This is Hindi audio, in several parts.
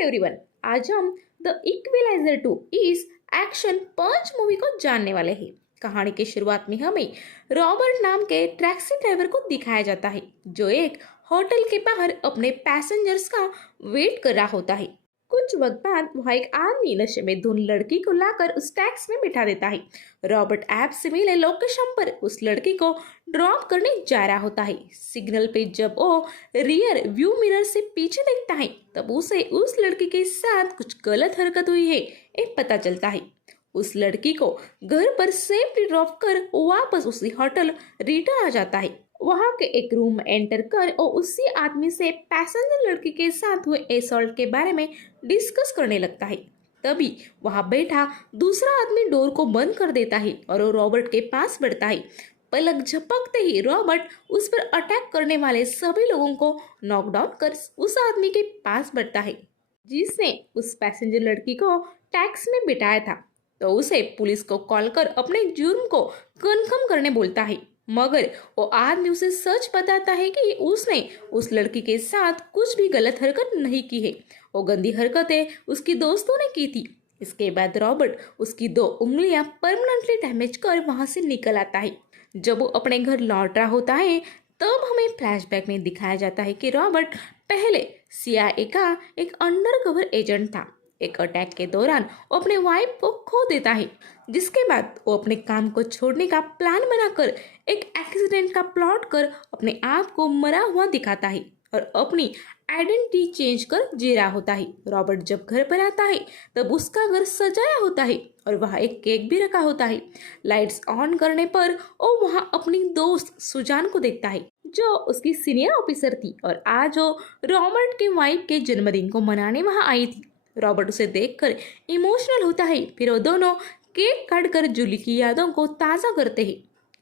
एवरीवन, आज हम द इक्विलाइजर 2 इस एक्शन पंच मूवी को जानने वाले हैं। कहानी की शुरुआत में हमें रॉबर्ट नाम के टैक्सी ड्राइवर को दिखाया जाता है जो एक होटल के बाहर अपने पैसेंजर्स का वेट कर रहा होता है। कुछ वक्त बाद वहाँ एक आदमी नशे में धुन लड़की को लाकर उस टैक्सी में बिठा देता है। रॉबर्ट ऐप से मिले लोकेशन पर उस लड़की को ड्रॉप करने जा रहा होता है। सिग्नल पे जब वो रियर व्यू मिरर से पीछे देखता है तब उसे उस लड़की के साथ कुछ गलत हरकत हुई है एक पता चलता है। उस लड़की को घर पर सेफली ड्रॉप कर वापस उसी होटल रिटर्न आ जाता है। वहां के एक रूम में एंटर कर और उसी आदमी से पैसेंजर लड़की के साथ हुए असॉल्ट के बारे में डिस्कस करने लगता है। तभी वहां बैठा दूसरा आदमी डोर को बंद कर देता है और वो रॉबर्ट के पास बढ़ता है। पलक झपकते ही रॉबर्ट उस पर अटैक करने वाले सभी लोगों को नॉकडाउन कर उस आदमी के पास बढ़ता है जिसने उस पैसेंजर लड़की को टैक्सी में बिठाया था। तो उसे पुलिस को कॉल कर अपने जुर्म को कन्फर्म करने बोलता है, मगर वो आदमी उसे सच बताता है कि उसने उस लड़की के साथ कुछ भी गलत हरकत नहीं की है। वो गंदी हरकतें उसकी दोस्तों ने की थी। इसके बाद रॉबर्ट उसकी 2 उंगलियां परमानेंटली डैमेज कर वहां से निकल आता है। जब वो अपने घर लौट रहा होता है तब हमें फ्लैशबैक में दिखाया जाता है कि रॉबर्ट पहले CIA का एक अंडरकवर एजेंट था। एक अटैक के दौरान वो अपने वाइफ को खो देता है, जिसके बाद वो अपने काम को छोड़ने का प्लान बनाकर एक एक्सीडेंट का प्लॉट कर अपने आप को मरा हुआ दिखाता है और अपनी आइडेंटिटी चेंज कर जी रहा होता है। रॉबर्ट जब घर पर आता है तब उसका घर सजाया होता है और वहाँ एक केक भी रखा होता है। लाइट्स ऑन करने पर वो वहाँ अपनी दोस्त सुजान को देखता है जो उसकी सीनियर ऑफिसर थी और आज वो रॉबर्ट के वाइफ के जन्मदिन को मनाने वहाँ आई थी। रॉबर्ट उसे देखकर इमोशनल होता है। फिर वो दोनों केक काटकर जूली की यादों को ताज़ा करते हैं।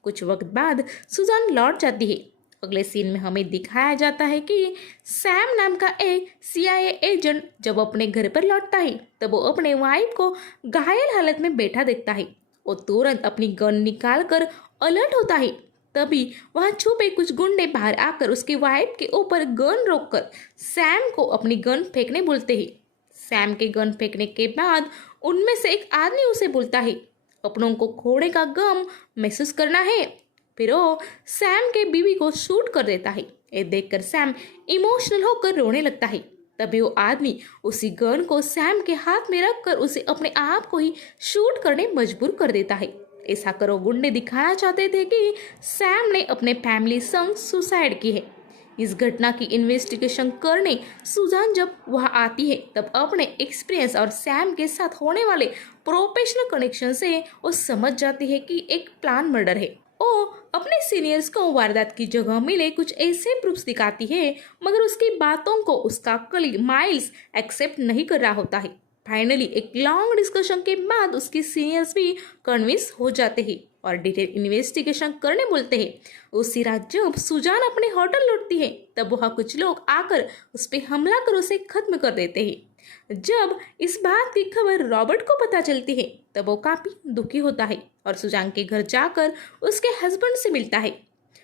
कुछ वक्त बाद सुजान लौट जाती है। अगले सीन में हमें दिखाया जाता है कि सैम नाम का एक CIA एजेंट जब अपने घर पर लौटता है तब वो अपने वाइफ को घायल हालत में बैठा देखता है। वो तुरंत अपनी गन निकाल कर अलर्ट होता है। तभी वहाँ छुपे कुछ गुंडे बाहर आकर उसकी वाइफ के ऊपर गन रोककर सैम को अपनी गन फेंकने बोलते हैं। सैम के गन फेंकने के बाद उनमें से एक आदमी उसे बोलता है, अपनों को खोने का गम महसूस करना है। फिर वो सैम के बीवी को शूट कर देता है। ये देखकर सैम इमोशनल होकर रोने लगता है। तभी वो आदमी उसी गन को सैम के हाथ में रखकर उसे अपने आप को ही शूट करने मजबूर कर देता है। ऐसा कर वो गुंडे दिखाना चाहते थे कि सैम ने अपने फैमिली संग सुसाइड की है। इस घटना की इन्वेस्टिगेशन करने सुजान जब वहां आती है तब अपने एक्सपीरियंस और सैम के साथ होने वाले प्रोफेशनल कनेक्शन से वो समझ जाती है कि एक प्लान मर्डर है। वो अपने सीनियर्स को वारदात की जगह मिले कुछ ऐसे प्रूफ्स दिखाती है, मगर उसकी बातों को उसका कलीग माइल्स एक्सेप्ट नहीं कर रहा होता है। फाइनली एक लॉन्ग डिस्कशन के बाद उसके सीनियर्स भी कन्विंस हो जाते हैं और डिटेल इन्वेस्टिगेशन करने बोलते हैं। उसी रात जब सुजान अपने होटल लौटती है तब वहाँ कुछ लोग आकर उस पर हमला कर उसे खत्म कर देते हैं। जब इस बात की खबर रॉबर्ट को पता चलती है तब वो काफी दुखी होता है और सुजान के घर जाकर उसके हस्बैंड से मिलता है।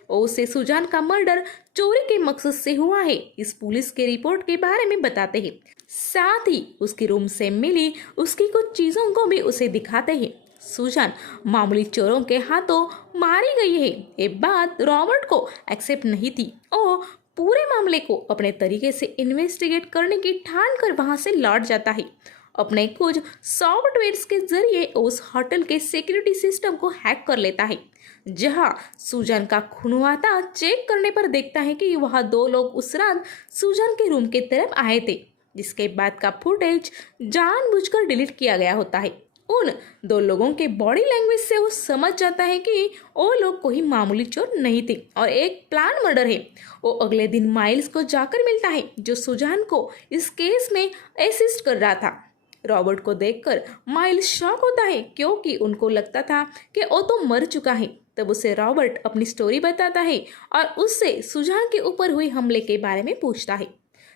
वो उसे सुजान का मर्डर चोरी के मकसद से हुआ है इस पुलिस के रिपोर्ट के बारे में बताते हैं। साथ ही उसके रूम से मिली उसकी कुछ चीजों को भी उसे दिखाते हैं। सुजान मामूली चोरों के हाथों मारी गई है। ये बात रॉबर्ट को एक्सेप्ट नहीं थी। वो पूरे मामले को अपने तरीके से इन्वेस्टिगेट करने की ठान कर वहां से लौट जाता है। अपने कुछ सॉफ्टवेयर्स के जरिए उस होटल के सिक्योरिटी सिस्टम को हैक कर लेता है। जहां सुजान का खून हुआ था चेक करने पर देखता है कि वहां 2 लोग उस रात सुजान के रूम की तरफ आए थे, जिसके बाद का फुटेज जानबूझकर डिलीट किया गया होता है। उन 2 लोगों के बॉडी लैंग्वेज से वो समझ जाता है कि वो लोग कोई मामूली चोर नहीं थे और एक प्लान मर्डर है। वो अगले दिन माइल्स को जाकर मिलता है जो सुजान को इस केस में असिस्ट कर रहा था। रॉबर्ट को देखकर माइल्स शॉक होता है क्योंकि उनको लगता था कि वो तो मर चुका है। तब उसे रॉबर्ट अपनी स्टोरी बताता है और उससे सुजान के ऊपर हुए हमले के बारे में पूछता है।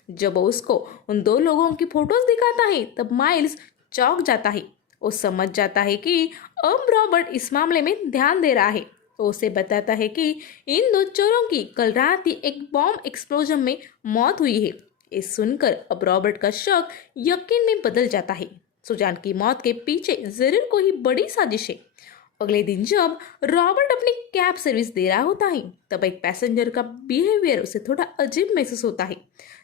जब वो उसको उन 2 लोगों की फोटोज दिखाता है तब माइल्स चौंक जाता है। वो समझ जाता है कि अब रॉबर्ट इस मामले में ध्यान दे रहा है। वो उसे बताता है कि इन 2 चोरों की कल रात ही एक बॉम्ब एक्सप्लोजन में मौत हुई है। ये सुनकर अब रॉबर्ट का शक यकीन में बदल जाता है। सुजान की मौत के पीछे जरूर कोई बड़ी साजिश है। अगले दिन जब रॉबर्ट अपनी कैब सर्विस दे रहा होता है तब एक पैसेंजर का बिहेवियर उसे थोड़ा अजीब महसूस होता है।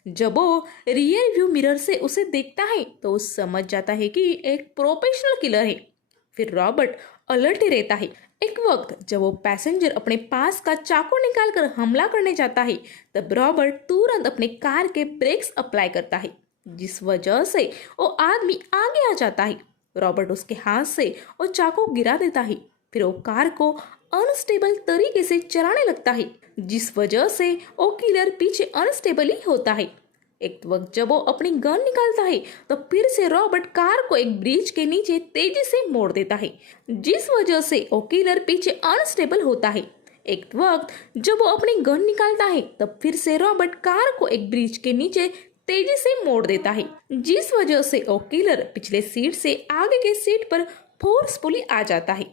जब वो रियर व्यू मिरर से उसे देखता है तो वो समझ जाता है कि एक प्रोफेशनल किलर है। फिर रॉबर्ट अलर्ट ही रहता है। एक वक्त जब वो पैसेंजर अपने पास का चाकू निकालकर हमला करने जाता है तब रॉबर्ट तुरंत अपने कार के ब्रेक्स अप्लाई करता है, जिस वजह से वो आदमी आगे आ जाता है। रॉबर्ट उसके हाथ से वो चाकू गिरा देता है। फिर वो कार को अनस्टेबल तरीके से चलाने लगता है, जिस वजह से वो किलर पीछे अनस्टेबल ही होता है। एक वक्त जब वो अपनी गन निकालता है तो फिर से रॉबर्ट कार को एक ब्रिज के नीचे तेजी से मोड़ देता है, जिस वजह से वो किलर पीछे अनस्टेबल होता है। एक वक्त जब वो अपनी गन निकालता है तब फिर से रॉबर्ट कार को एक ब्रिज के नीचे तेजी से मोड़ देता है, जिस वजह से वो किलर पिछले सीट से आगे के सीट पर फोर्सफुली आ जाता है।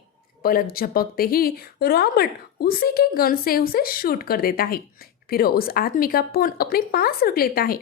पलक झपकते ही रॉबर्ट उसी के गन से उसे शूट कर देता है। फिर वो उस आदमी का फोन अपने पास रख लेता है।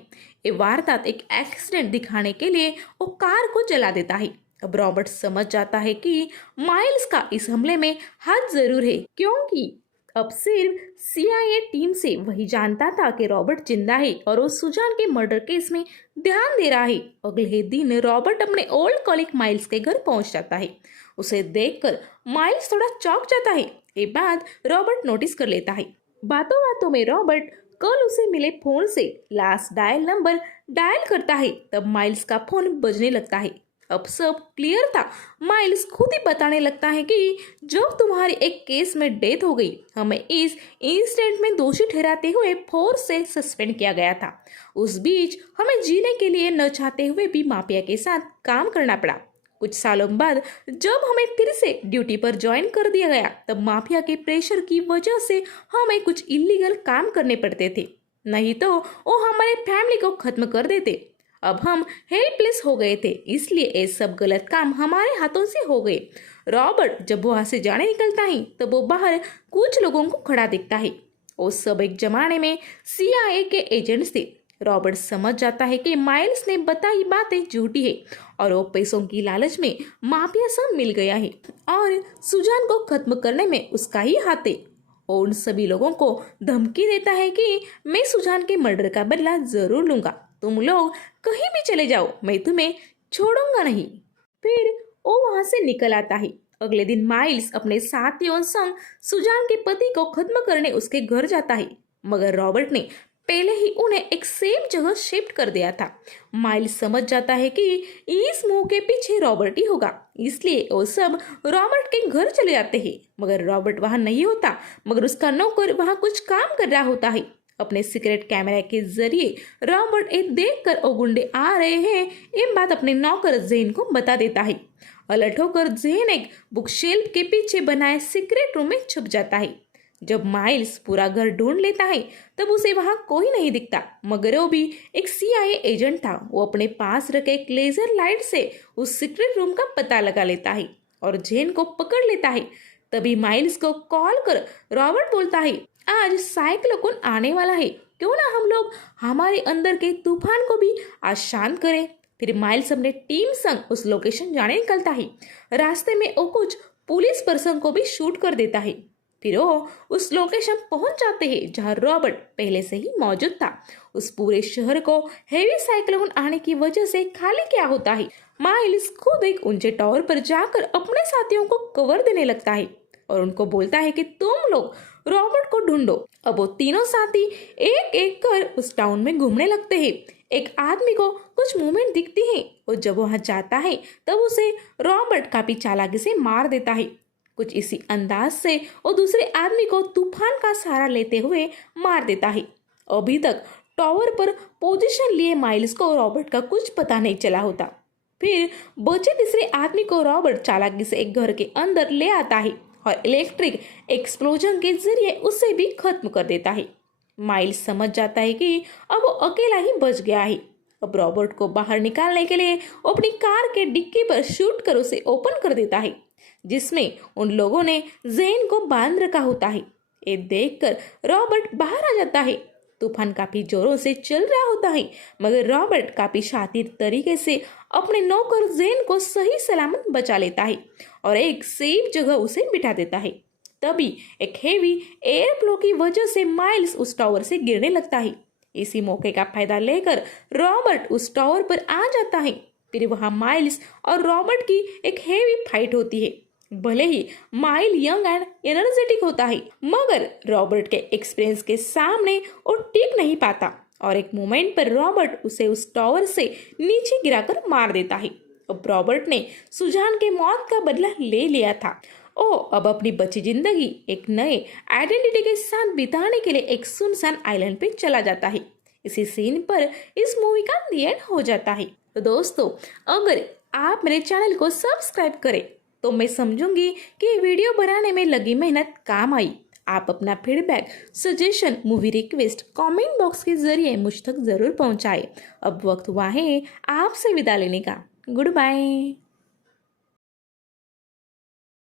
ये वारदात एक एक्सीडेंट दिखाने के लिए वो कार को जला देता है। अब रॉबर्ट समझ जाता है कि माइल्स का इस हमले में हाथ जरूर है, क्योंकि अब सिर्फ CIA टीम से वही जानता था कि रॉबर्ट जिंदा है और वो सुजान के मर्डर केस में ध्यान दे रहा है। अगले दिन रॉबर्ट अपने ओल्ड कॉलीग माइल्स के घर पहुंच जाता है। उसे देखकर माइल्स थोड़ा चौंक जाता है। ये बात रॉबर्ट नोटिस कर लेता है। बातों बातों में रॉबर्ट कल उसे मिले फोन से लास्ट डायल नंबर डायल करता है। तब माइल्स का फोन बजने लगता है। अब सब क्लियर था। माइल्स खुद ही बताने लगता है कि जब तुम्हारी एक केस में डेथ हो गई, हमें इस इंसिडेंट में दोषी ठहराते हुए फोर्स से सस्पेंड किया गया था। उस बीच हमें जीने के लिए न चाहते हुए भी माफिया के साथ काम करना पड़ा। कुछ सालों बाद जब हमें फिर से ड्यूटी पर ज्वाइन कर दिया गया तब माफिया के प्रेशर की वजह से हमें कुछ इलीगल काम करने पड़ते थे, नहीं तो वो हमारे फैमिली को खत्म कर देते। अब हम हेल्पलेस हो गए थे, इसलिए ये सब गलत काम हमारे हाथों से हो गए। रॉबर्ट जब वहां से जाने निकलता है तब वो बाहर कुछ लोगों को खड़ा दिखता है। वो सब एक जमाने में CIA के एजेंट्स थे। रॉबर्ट समझ जाता है कि माइल्स ने बताई बातें झूठी है और वो पैसों की लालच में माफिया से मिल गया है और सुजान को खत्म करने में उसका ही हाथ है। वो उन सभी लोगों को धमकी देता है कि मैं सुजान के मर्डर का बदला जरूर लूंगा, तुम लोग कहीं भी चले जाओ, मैं तुम्हें छोड़ूंगा नहीं। फिर वो वहां से निकल आता है। अगले दिन माइल्स अपने साथियों संग सुजान के पति को खत्म करने उसके घर जाता है, मगर रॉबर्ट ने पहले ही उन्हें एक सेम जगह शिफ्ट कर दिया था। माइल्स समझ जाता है कि इस मुंह के पीछे रॉबर्ट ही होगा, इसलिए वो सब रॉबर्ट के घर चले जाते हैं। मगर रॉबर्ट वहां नहीं होता, मगर उसका नौकर वहां कुछ काम कर रहा होता है। अपने सीक्रेट कैमरा के जरिए रॉबर्ट ये देखकर वो गुंडे आ रहे हैं ये बात अपने नौकर जेन को बता देता है। अलर्ट होकर जेन एक बुक शेल्फ के पीछे बनाए सीक्रेट रूम में छुप जाता है। जब माइल्स पूरा घर ढूंढ लेता है तब उसे वहां कोई नहीं दिखता, मगर वो भी एक CIA एजेंट था। वो अपने पास रखे एक लेजर लाइट से उस सीक्रेट रूम का पता लगा लेता है और जेन को पकड़ लेता है। तभी माइल्स को कॉल कर रॉबर्ट बोलता है, आज साइक्लोन आने वाला है, क्यों ना हम लोग हमारे अंदर के तूफान को भी आज शांत करें। फिर माइल्स अपने टीम संग उस लोकेशन जाने निकलता है। रास्ते में वो कुछ पुलिस पर्सन को भी शूट कर देता है। फिर वो उस लोकेशन पहुंच जाते हैं जहां रॉबर्ट पहले से ही मौजूद था। उस पूरे शहर को हेवी साइक्लोन आने की वजह से खाली क्या होता है। माइल्स खुद एक ऊंचे टावर पर जाकर अपने साथियों को कवर देने लगता है और उनको बोलता है कि तुम लोग रॉबर्ट को ढूंढो। अब वो तीनों साथी एक एक कर उस टाउन में घूमने लगते हैं। एक आदमी को कुछ मूवमेंट दिखती है और जब वहां जाता है तब उसे रॉबर्ट काफी चालाकी से मार देता है। कुछ इसी अंदाज से वो दूसरे आदमी को तूफान का सहारा लेते हुए मार देता है। अभी तक टावर पर पोजीशन लिए माइल्स को रॉबर्ट का कुछ पता नहीं चला होता। फिर बचे तीसरे आदमी को रॉबर्ट चालाकी से एक घर के अंदर ले आता है और इलेक्ट्रिक एक्सप्लोजन के जरिए उसे भी खत्म कर देता है। माइल्स समझ जाता है कि अब वो अकेला ही बच गया है। अब रॉबर्ट को बाहर निकालने के लिए वो अपनी कार के डिक्की पर शूट कर उसे ओपन कर देता है, जिसमें उन लोगों ने जेन को बांध रखा होता है। ये देखकर रॉबर्ट बाहर आ जाता है। तूफान काफी जोरों से चल रहा होता है, मगर रॉबर्ट काफी शातिर तरीके से अपने नौकर जेन को सही सलामत बचा लेता है और एक सेफ जगह उसे बिठा देता है। तभी एक हेवी एयर फ्लो की वजह से माइल्स उस टावर से गिरने लगता है। इसी मौके का फायदा लेकर रॉबर्ट उस टावर पर आ जाता है। फिर वहां माइल्स और रॉबर्ट की एक हेवी फाइट होती है। भले ही माइल यंग एंड एनर्जेटिक होता है, मगर रॉबर्ट के एक्सपीरियंस के सामने वो टिक नहीं पाता और एक मोमेंट पर रॉबर्ट उसे उस टावर से नीचे गिराकर मार देता है। अब रॉबर्ट ने सुजान के मौत का बदला ले लिया था। ओ अब अपनी बची जिंदगी एक नए आइडेंटिटी के साथ बिताने के लिए एक सुनसान आइलैंड पे चला जाता है। इसी सीन पर इस मूवी का एंड हो जाता है। तो दोस्तों, अगर आप मेरे चैनल को सब्सक्राइब करें तो मैं समझूंगी कि वीडियो बनाने में लगी मेहनत काम आई। आप अपना feedback, suggestion, movie request comment box के जरिए मुझ तक जरूर पहुंचाएं। अब वक्त हुआ है आपसे विदा लेने का। Good bye.